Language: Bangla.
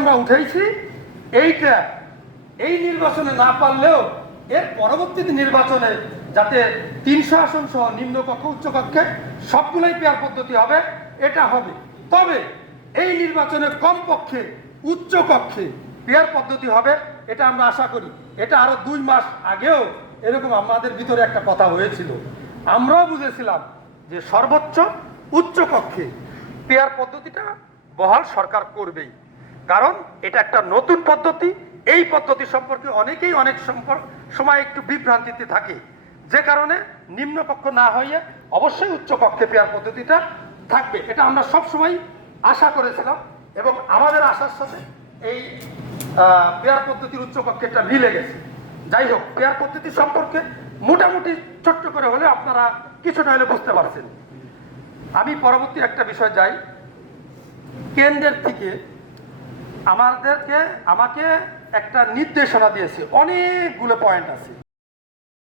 আমরা উঠেছি এইটা এই নির্বাচনে না পারলেও এর পরবর্তী নির্বাচনে যাতে 300 আসন সহ নিম্নকক্ষ উচ্চকক্ষে সবগুলোই পেয়ার পদ্ধতি হবে, এটা হবে। তবে এই নির্বাচনে কমপক্ষে উচ্চকক্ষে পেয়ার পদ্ধতি হবে, এটা আমরা আশা করি। এটা আরো 2 মাস আগেও এরকম আমাদের ভিতরে একটা কথা হয়েছিল। আমরাও বুঝেছিলাম যে সর্বোচ্চ উচ্চকক্ষে পেয়ার পদ্ধতিটা বহাল সরকার করবেই, কারণ এটা একটা নতুন পদ্ধতি। এই পদ্ধতি সম্পর্কে অনেকেই অনেক সময় একটু বিভ্রান্তিতে থাকে, যে কারণে নিম্নকক্ষ না হয়ে অবশ্যই উচ্চকক্ষে পেয়ার পদ্ধতিটা থাকবে। এটা আমরা সব সময় আশা করেছিলাম এবং আমাদের আশার সাথে এই পেয়ার পদ্ধতির উচ্চকক্ষেটা মিলে গেছে। যাই হোক, পেয়ার পদ্ধতি সম্পর্কে মোটামুটি ছোট্ট করে হলে আপনারা কিছুটা হলে বুঝতে পারছেন। আমি পরবর্তী একটা বিষয় যাই। কেন্দ্রের থেকে আমাকে একটা নির্দেশনা দিয়েছে, অনেকগুলো পয়েন্ট আছে।